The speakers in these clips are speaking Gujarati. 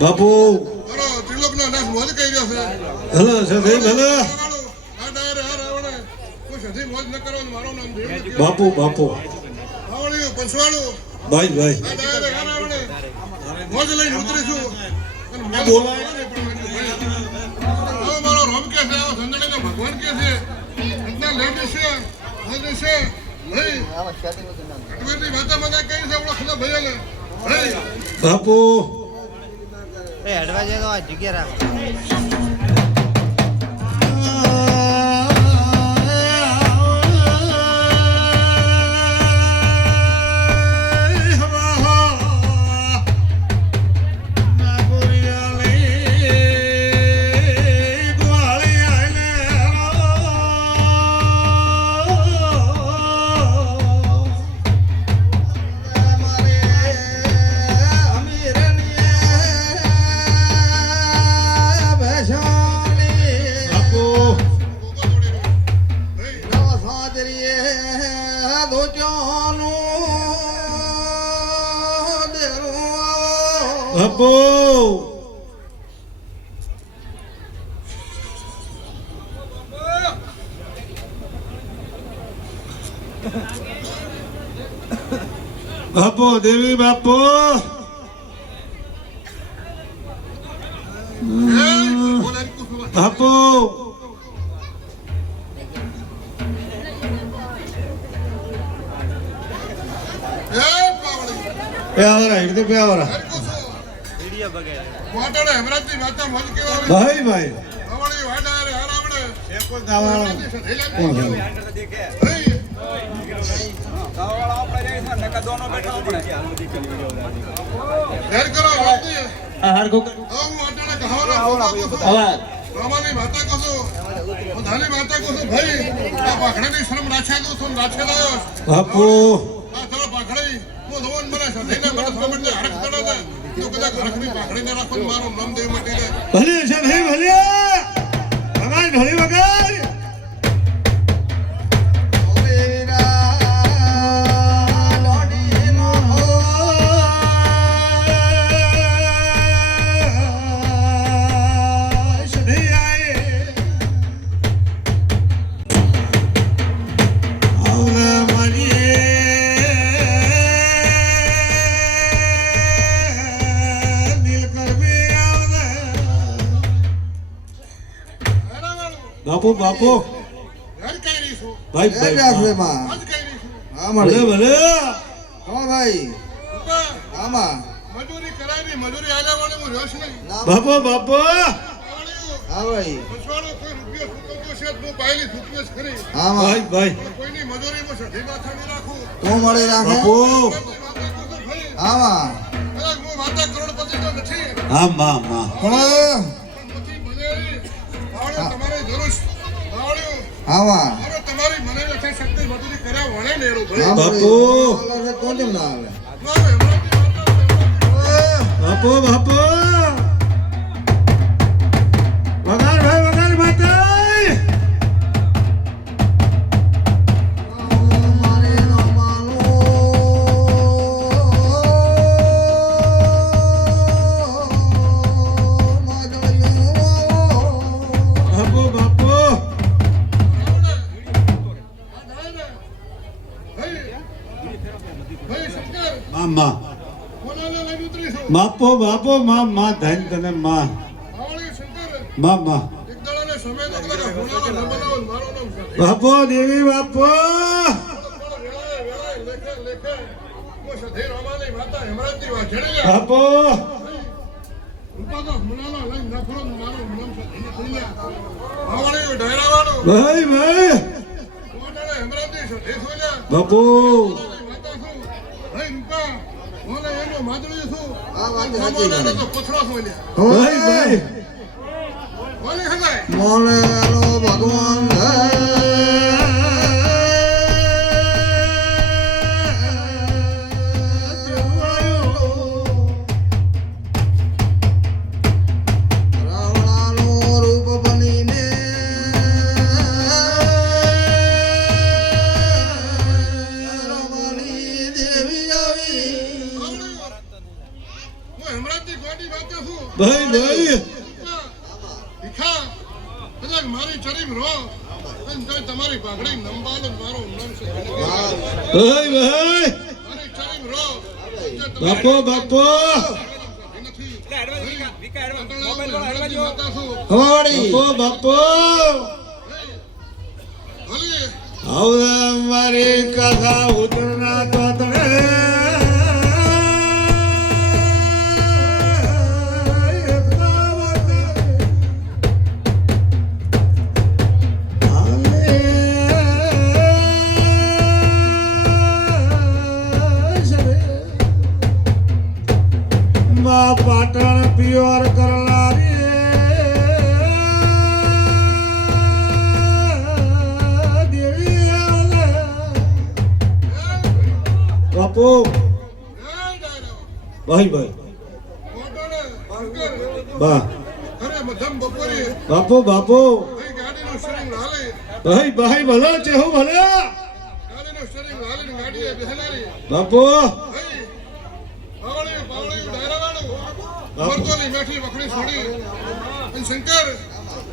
બાપુ ત્રિલોકનો નાશ મોજ કરી રહ્યો છે. હલો સદૈવ હલો બાપુ બાપુ ભાઈ ભાઈ મોજ લઈને ઉતરીશું. બોલાય મારો રોમ કે છે, સંજણીનો ભગવાન કે છે, એટલા લેડીઝ છે, મોજ છે. ભાઈ અટવેરની વાતા મજા કરી છે, ઓળો ખલા ભાઈ ભાઈ બાપુ એ હડવા જાય તો આ જગ્યા રાખો. બાપુ બાપુ દેવી બાપુ બાપુ પ્યાવરા એટલે પ્યાવરા વિડિયો બગાડે. વાટાડે હેમરાજની વાતા મોજ કેવા ભાઈ ભાઈ આવડી વાટાડે હરાવડે એકો દાવાળો કોણ છે ઘર કરો વાતી આહાર કો હું વાટાડે કહાવરા અવાજ રામાની વાતા કહો હું ધાની વાતા કહો ભાઈ આ પાખડાની શરમ રાખ્યા દો તો રાખ્યા લાયો બાપુ આ ચલો પાખડી હું ધોન મને સધીને મને સાંભળને હરખ ચડે છે તો કદાચ હરખની પાખડીને રાખો મારું નામ દેવ મટીને ભલે છે ભાઈ ભલે વગાડ ઢોળી વગાડ બાપુ બાપુ ઘર કરી છું ભાઈ ભાઈ આજ કરી છું ભલે ભલે આમાં મજૂરી કરાવી મજૂરી આલ્યા વાળી હું રસ નહીં બાપુ બાપુ પછવાડો કોઈ રૂપિયો સૂકવતો છે તો પાયલી સૂકવે છે ખરી ભાઈ ભાઈ કોઈની મજૂરીમાં સધી માથા નહીં રાખું બાપુ કદાચ હું વાતા કરોડપતિ તો નથી હા માં માં નથી ભલે બાવળ્યો તમારે જરૂર બાવળ્યો મારો તમારી મને નથી શક્તિ મજૂરી કર્યા વણે નેરું ભાઈ બાપુ મારો હેમરાજની વાતા બાપુ બાપુ વગાડ ભાઈ વગાડ માતાઈ બાપુ બાપુ ભાઈ શંકર મામા કોનાને લઈને ઉતરીશું બાપુ બાપુ માં માં ધન તને માં બાવળ્યો શંકર મામા એક દાડાને સમય તો કદાચ હોનાનો ન બનાવો મારો નામ સાથે બાપુ દેવી બાપુ બાપુ ભાઈ ભાઈ બાપુ ભાઈ ભાઈ ભગવાન ગોડી ગોડી વાંચે છું ભાઈ ભાઈ ભીખા કદાચ મારી ચરીમ રો અને જો તમારી પાઘડી નંબાલો મારો નામ છે ભાઈ ભાઈ મારી ચરીમ રો બાપો બાપો હવાડી બાપો આવરા મારી કથા ઉતરના તોતણે પાટણ પિયોર કરનારી દેવી બાપુ ભાઈ ભાઈ બા બાપુ બાપુ ભાઈ ભાઈ ભલો છે હું ભલે બાપુ મરતોની મેઠી વખડી છોડી અને શંકર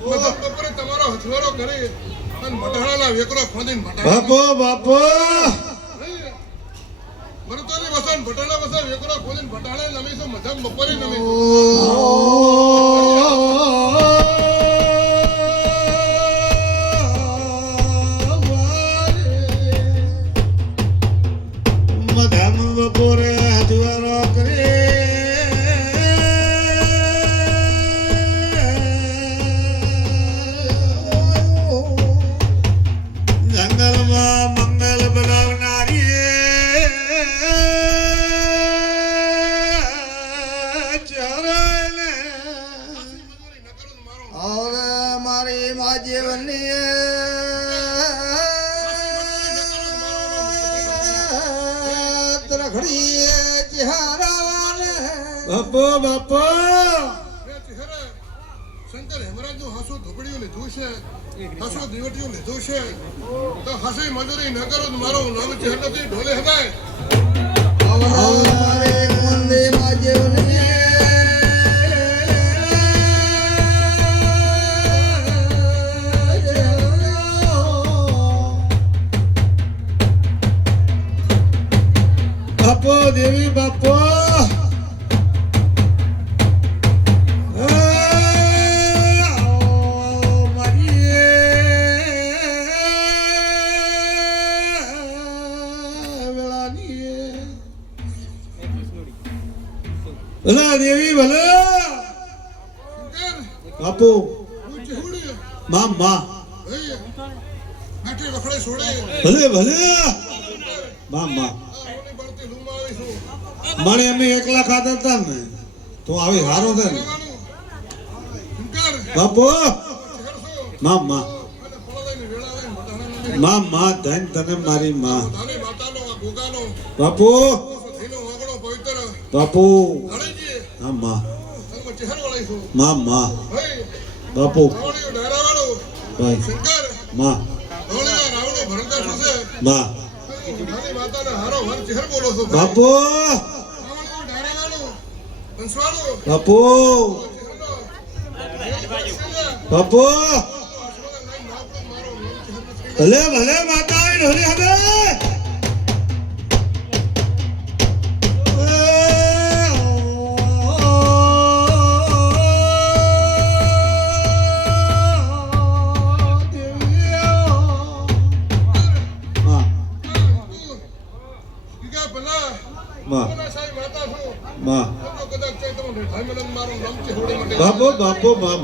મધમ બપોરે તમારો હથવારો કરી અને મઢાળાના વેકરો ખોદીને બાપો બાપો મરતોની વસન ભટાળા વસન વેકરો ખોદીને ભટાળે નમીશું મધમ બપોરે નમીશું મધમ બપોરે હથવારો કરી જંગલમાં મંગલ બનાવનારી હવે મારી મા જીવનની તરખડી ચહેરા બાપો બાપો શંકર હેમરાજ નું હાસુ ધોકડીઓ લીધું છે હાસુ દીવટીઓ લીધું છે તો હાસી મજૂરી ન કરો તો મારો નામ ચહેરાથી ઢોલે હદાય મારે મંદિર માં જીવનની બાપો દેવી બાપો ભલા દેવી ભલા શંકર બાપુ હું ચહુડી મા મા ભાઈ મેઠી વખડે છોડે ભલે ભલે મા મા ઓની બળતી લૂમાં આવીશું મારે અમે એકલા ખાતા હતા ને તો આવી હારો છે ને શંકર બાપુ ચહેરસો મા મા અને ફળો લઈને વેળા લઈને મઢાળાના મા મા ધન તને મારી મા ધાની માતાનો આ ગોગાનો બાપુ ધીનો વાગડો પવિત્ર બાપુ હળીજી હા મા તમે ચહેર વળાઈશું મા મા ભાઈ બાપુ રાવણીઓ ડાયરાવાળો ભાઈ શંકર મા રાવણીના રાવણો ભરંતા શું છે મા ધાની માતાના હારો હર ચહેર બોલો છો બાપુ રાવણીઓ ડાયરાવાળો બંસવાળો બાપુ બાપુ ભલે ભલે માતા આવીને હરી હવે બાપુ બાપુ મા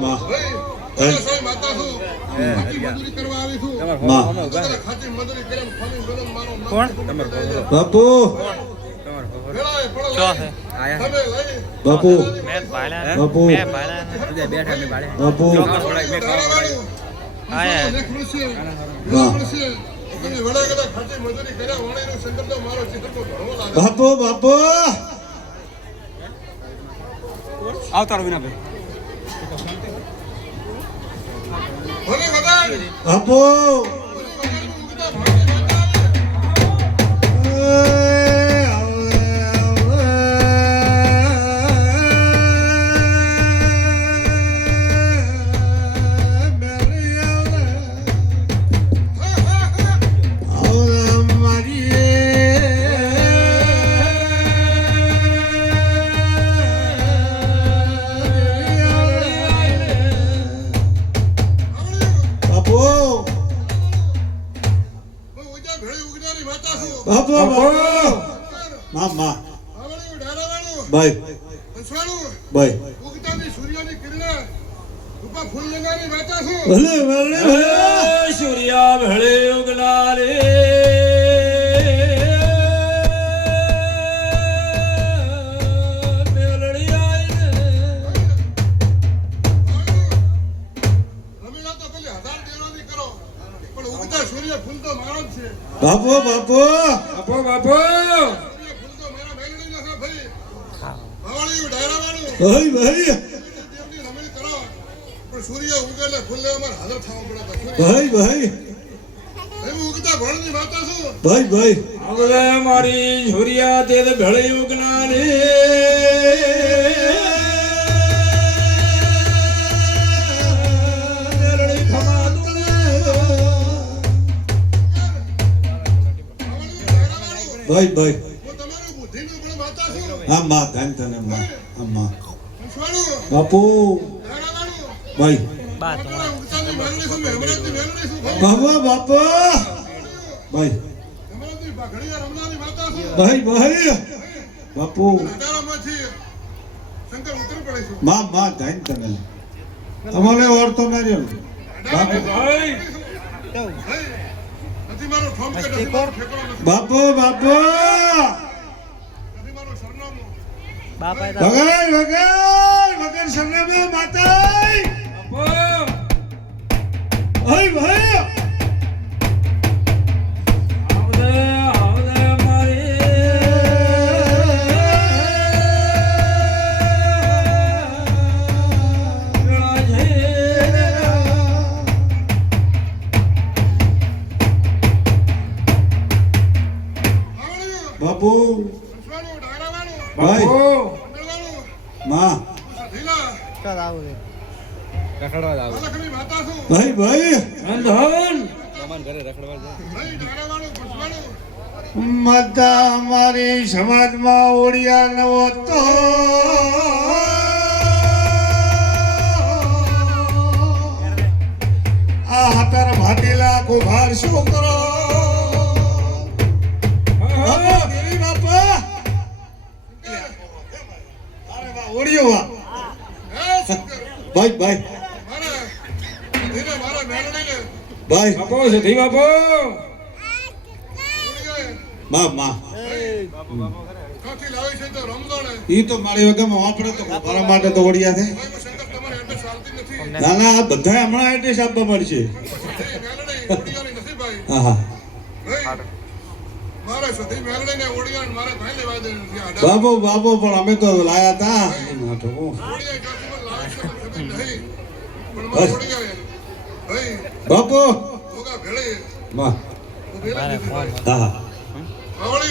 મા બાપુ બાપુ બાપુ બાપુ બાપુ બાપુ આવતારો વિના ભાઈ બાપુ ભાઈ પછવાડું ભાઈ ઉગતાની સૂર્યની કિરણે રૂપા ફૂલ લેનારી વાતા છું ભલે ભલે ભલે સૂર્યા ભળે ઉગનારે મેલડી આઈને રમીલા તો પેલી 1000 દેવાની કરો પણ ઉગતા સૂર્ય ફૂલ તો મારો જ છે બાપુ બાપુ બાપો બાપો સૂર્ય ફૂલ તો મારા મેલડી ના છે ભાઈ હવાળિયું ડાયરાવાળું ભાઈ ભાઈ દેવની રમણી કરો પણ સૂર્ય ઉગે એટલે ફૂલ લેવા મારે હાજર થવા પડે તો સૂર્ય ભાઈ ભાઈ એવું ઉગતા ભણની વાતા છું ભાઈ ભાઈ હવે મારી સૂર્યા તે ભળે ઉગનારે મેલડી ખમાતું ને ભાઈ ભાઈ હું તમારું બુદ્ધિનું પણ વાતા છું હા માં ધન તને માં હા માં પછવાડું બાપુ ડાયરાવાળું ભાઈ બા તો તમારા ઉગતાની મેલડી છું હેમરાજની મેલડી છું ભાઈ બાપુ બાપુ ભાઈ હેમરાજની ભાખડીયા રમવાની વાતા છું ભાઈ ભાઈ બાપુ અઢારામાંથી શંકર ઉત્તર પડે છે માં માં ધન તને અમારે ઓળતો માર્યો બાપુ ભાઈ કેવું નથી મારો ઠોમ કે નથી મારો ઠેકડો નથી બાપુ બાપુ નથી મારું સરનામું બાપા એ તો વગર વગર વગર સરનામે માતા બાપો ભાઈ ભાઈ આવદે આવડ્યું બાપુ પછવાડું ડાયરાવાળું ભાઈ મંડળવાળું માં ઢીલા ચાલ આવું રે માલખની વાતા છું ભાઈ ભાઈ ધન ભાઈ ડાયરાવાળું પછવાડું માતા અમારી સમાજમાં ઓડિયા નવો તો આ હાતર ભાતીલા કુભાર શું કરો બાપા દેવી બાપા અરે વાહ ઓડિયો વાહ હે શંકર ભાઈ ભાઈ મારા ધીરે મારા મેલડીને ભાઈ બાપો સધી બાપો ઉડીએ માં કાથી લાવી છે તો રમદો ને ઈ તો મારી વગરમાં વાપરે તો મારા માટે તો ઓડિયા થાય ભાઈ શંકર તમારે એડ્રેસ ચાલતી નથી ના ના આ બધા હમણાં એડ્રેસ આપવા મળશે મેલડી ઓડિયાની નથી ભાઈ હા હા ભાઈ મારે સધી મેલડીને ઓડિયાને મારે ભાઈ લેવા દે નથી આડા બાબુ બાબુ પણ અમે તો લાયા તા ઓડિયા ક્યાંથી મને લાવી છે મને ખબર નહીં પણ મારે ઓડિયા ભાઈ બાપુ ભોગા ભેળે માં ભેળે મારે ફોન હા આવડી